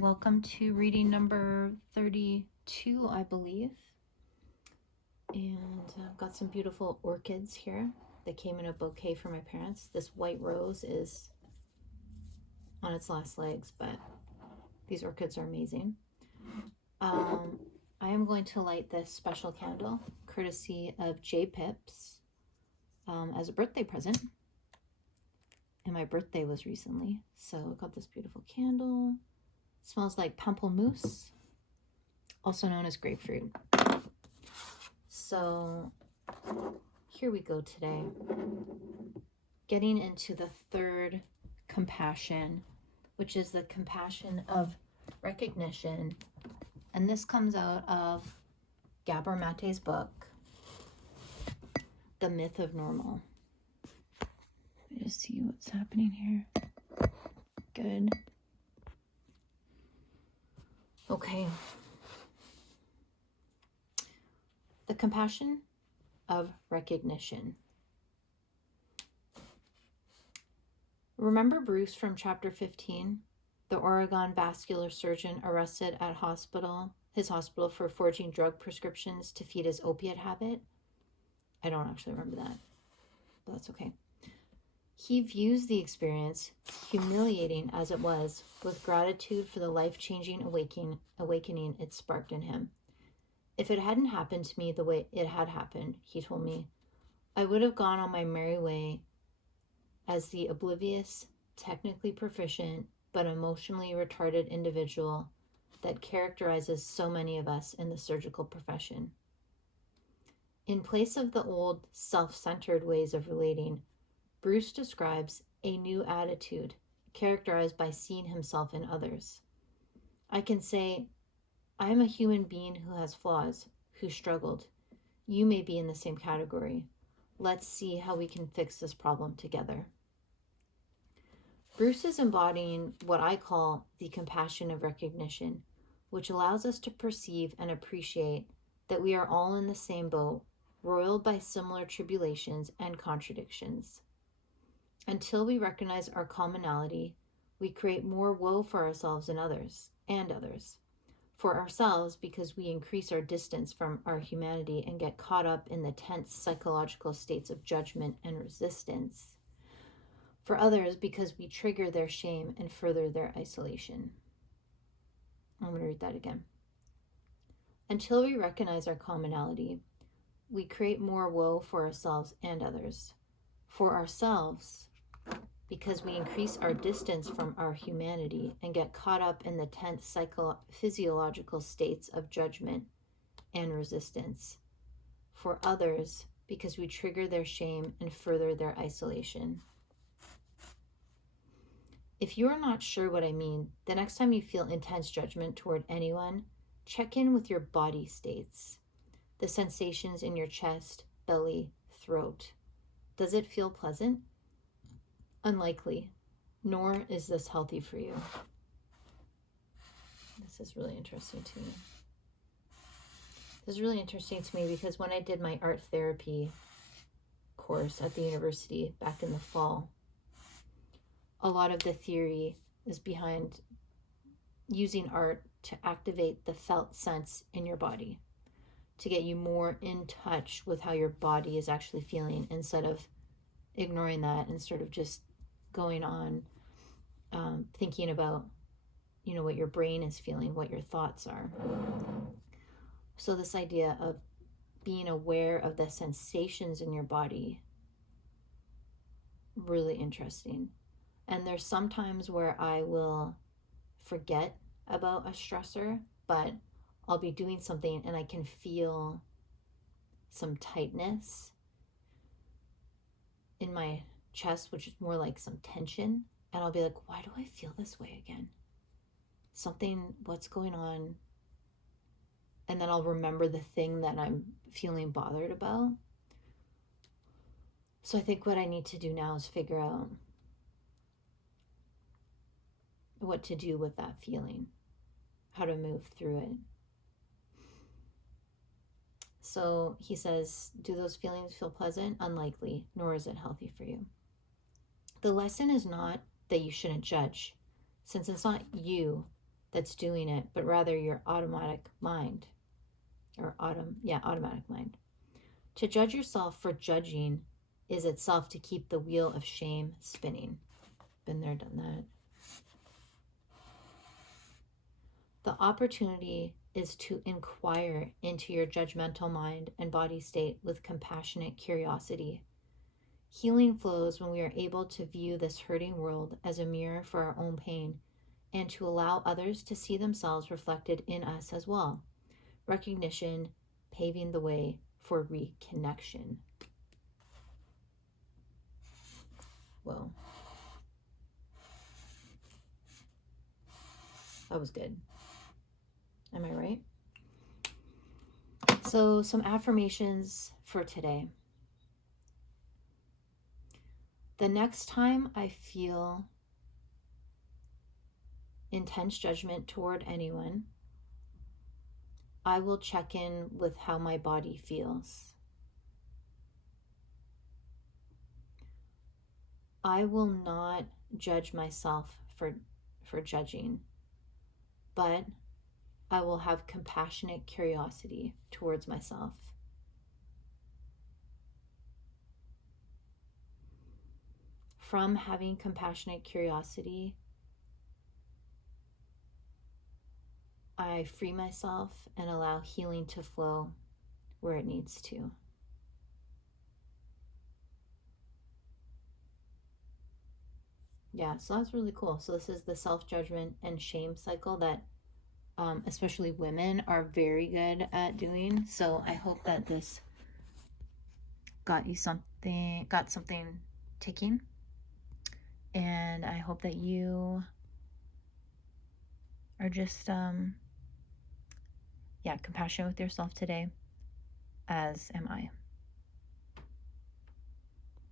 Welcome to reading number 32, I believe. And I've got some beautiful orchids here. They came in a bouquet for my parents. This white rose is on its last legs, but these orchids are amazing. I am going to light this special candle, courtesy of J Pips, as a birthday present. And my birthday was recently, so I got this beautiful candle. It smells like pamplemousse, also known as grapefruit. So here we go today, getting into the third compassion, which is the compassion of recognition. And this comes out of Gabor Maté's book, The Myth of Normal. Let me just see what's happening here. Good. Okay. The compassion of recognition. Remember Bruce from chapter 15, the Oregon vascular surgeon arrested at his hospital for forging drug prescriptions to feed his opiate habit? I don't actually remember that, but that's okay. He views the experience, humiliating as it was, with gratitude for the life-changing awakening it sparked in him. If it hadn't happened to me the way it had happened, he told me, I would have gone on my merry way as the oblivious, technically proficient, but emotionally retarded individual that characterizes so many of us in the surgical profession. In place of the old self-centered ways of relating, Bruce describes a new attitude characterized by seeing himself in others. I can say, I am a human being who has flaws, who struggled. You may be in the same category. Let's see how we can fix this problem together. Bruce is embodying what I call the compassion of recognition, which allows us to perceive and appreciate that we are all in the same boat, roiled by similar tribulations and contradictions. Until we recognize our commonality, we create more woe for ourselves and others. For ourselves, because we increase our distance from our humanity and get caught up in the tense psychological states of judgment and resistance. For others, because we trigger their shame and further their isolation. I'm going to read that again. Until we recognize our commonality, we create more woe for ourselves and others. For ourselves, because we increase our distance from our humanity and get caught up in the tense physiological states of judgment and resistance. For others, because we trigger their shame and further their isolation. If you are not sure what I mean, the next time you feel intense judgment toward anyone, check in with your body states, the sensations in your chest, belly, throat. Does it feel pleasant? Unlikely, nor is this healthy for you. This is really interesting to me. This is really interesting to me because when I did my art therapy course at the university back in the fall, a lot of the theory is behind using art to activate the felt sense in your body, to get you more in touch with how your body is actually feeling instead of ignoring that and sort of just going on thinking about, what your brain is feeling, what your thoughts are. So this idea of being aware of the sensations in your body, really interesting. And there's some times where I will forget about a stressor, but I'll be doing something and I can feel some tightness in my chest, which is more like some tension. And I'll be like, why do I feel this way again? What's going on? And then I'll remember the thing that I'm feeling bothered about. So I think what I need to do now is figure out what to do with that feeling, how to move through it. So he says, do those feelings feel pleasant? Unlikely, nor is it healthy for you. The lesson is not that you shouldn't judge, since it's not you that's doing it, but rather your automatic mind, or automatic mind. To judge yourself for judging is itself to keep the wheel of shame spinning. Been there, done that. The opportunity is to inquire into your judgmental mind and body state with compassionate curiosity. Healing flows when we are able to view this hurting world as a mirror for our own pain and to allow others to see themselves reflected in us as well. Recognition paving the way for reconnection. Whoa. That was good. Am I right? So, some affirmations for today. The next time I feel intense judgment toward anyone, I will check in with how my body feels. I will not judge myself for judging, but I will have compassionate curiosity towards myself. From having compassionate curiosity, I free myself and allow healing to flow where it needs to. Yeah, so that's really cool. So this is the self-judgment and shame cycle that especially women are very good at doing. So I hope that this got something ticking. And I hope that you are just compassionate with yourself today, as am I.